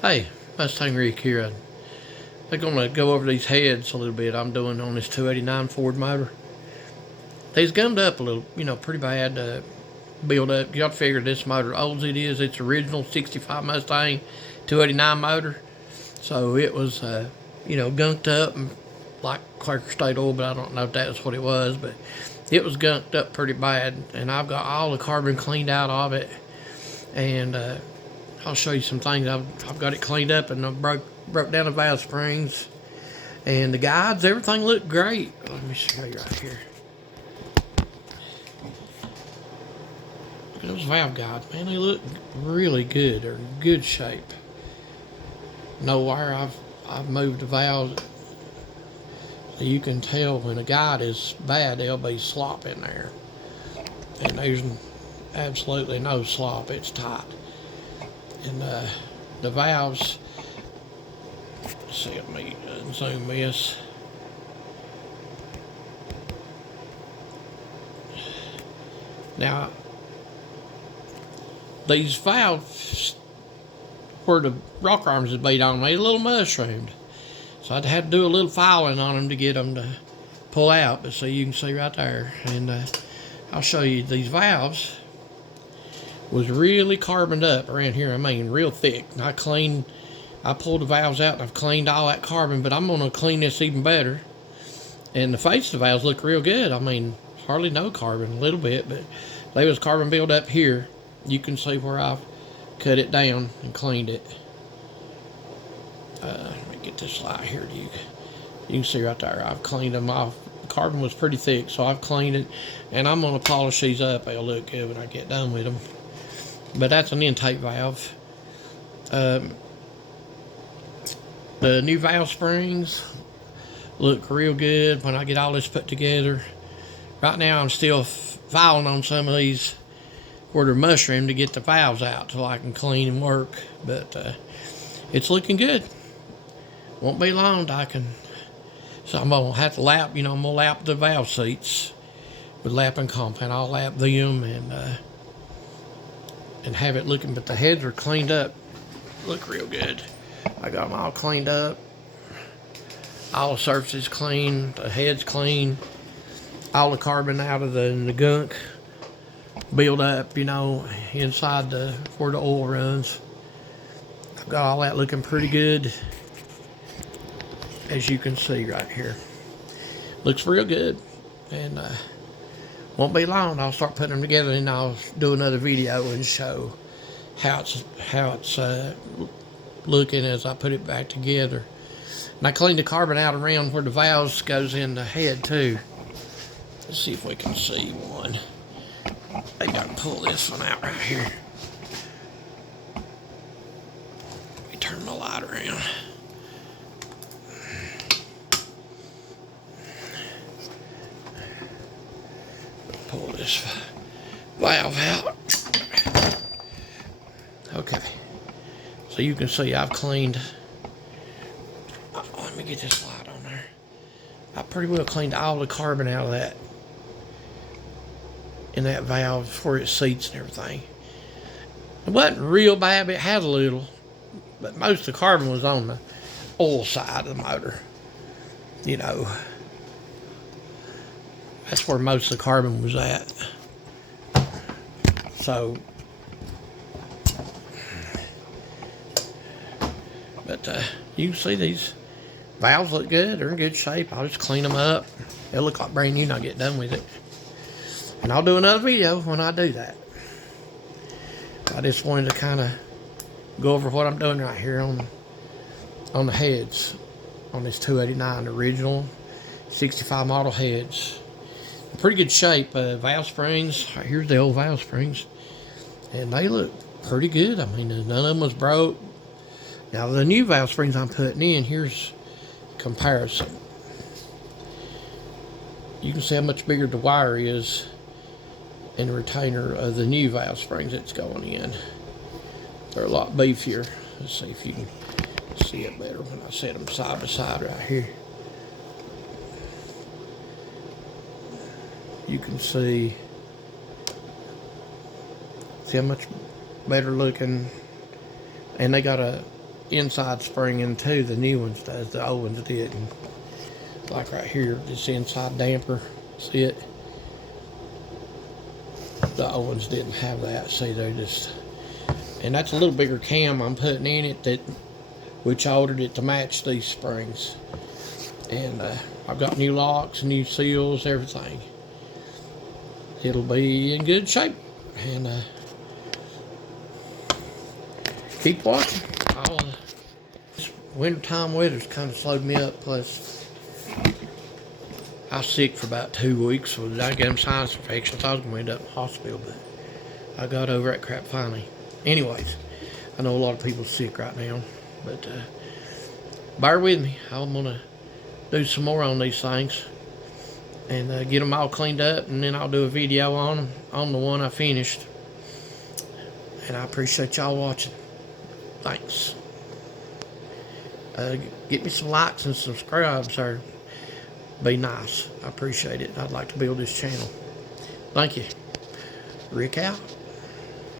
Hey, Mustang Rick here. I'm going to go over these heads a little bit I'm doing on this 289 Ford motor. They's gummed up a little, pretty bad build up. You got to figure this motor, old as it is, it's original 65 Mustang 289 motor. So it was, gunked up and like Quaker State oil, but I don't know if that's what it was. But it was gunked up pretty bad. And I've got all the carbon cleaned out of it. And I'll show you some things. I've got it cleaned up and I broke down the valve springs and the guides. Everything looked great. Let me show you right here. Look at those valve guides, man. They look really good. They're in good shape. No wire. I've moved the valves so you can tell when a guide is bad, there'll be slop in there. And there's absolutely no slop. It's tight. And the valves, let's see, let me zoom this. Now, these valves where the rock arms is beat on, they a little mushroomed. So I'd had to do a little filing on them to get them to pull out. But so you can see right there. And I'll show you these valves was really carboned up around here. I mean, real thick. I pulled the valves out and I've cleaned all that carbon, but I'm going to clean this even better. And the face of the valves look real good. I mean, hardly no carbon, a little bit, but they was carbon build up here. You can see where I've cut it down and cleaned it. Let me get this light here to you. You can see right there, I've cleaned them off. The carbon was pretty thick, so I've cleaned it, and I'm going to polish these up. They'll look good when I get done with them. But that's an intake valve. The new valve springs look real good when I get all this put together. Right now I'm still filing on some of these where they're mushroomed to get the valves out so I can clean and work. But it's looking good. Won't be long so I'm gonna have to lap, I'm gonna lap the valve seats with lapping compound. I'll lap them and have it looking, but the heads are cleaned up, look real good. I got them all cleaned up, all the surfaces clean, the heads clean, all the carbon out of the gunk build up, inside where the oil runs. I've got all that looking pretty good, as you can see right here. Looks real good, and won't be long. I'll start putting them together, and I'll do another video and show how it's looking as I put it back together. And I cleaned the carbon out around where the valves goes in the head too. Let's see if we can see one. I gotta pull this one out right here. Let me turn my light around. Pull this valve out. Okay, so you can see I've cleaned. Let me get this light on there. I pretty well cleaned all the carbon out of that in that valve where it seats and everything. It wasn't real bad, but it had a little, but most of the carbon was on the oil side of the motor. That's where most of the carbon was at. So, but you can see these valves look good. They're in good shape. I'll just clean them up. They'll look like brand new when I get done with it. And I'll do another video when I do that. I just wanted to kind of go over what I'm doing right here on the heads on this 289 original 65 model heads. Pretty good shape. Valve springs. Here's the old valve springs, and they look pretty good. I mean, none of them was broke. Now the new valve springs I'm putting in, here's comparison. You can see how much bigger the wire is in the retainer of the new valve springs that's going in. They're a lot beefier. Let's see if you can see it better when I set them side by side right here. You can see how much better looking, and they got a inside spring into the new ones does. The old ones didn't. Like right here, this inside damper. See it? The old ones didn't have that. See, they're just... And that's a little bigger cam I'm putting in it, which I ordered it to match these springs. And I've got new locks, new seals, everything. It'll be in good shape. And keep watching. This wintertime weather's kind of slowed me up. Plus, I was sick for about 2 weeks. So I got sinus infection. I thought I was going to end up in the hospital, but I got over that crap finally. Anyways, I know a lot of people sick right now, but bear with me. I'm going to do some more on these things and get them all cleaned up, and then I'll do a video on them, on the one I finished. And I appreciate y'all watching. Thanks. Get me some likes and subscribes, or be nice. I appreciate it. I'd like to build this channel. Thank you. Rick out.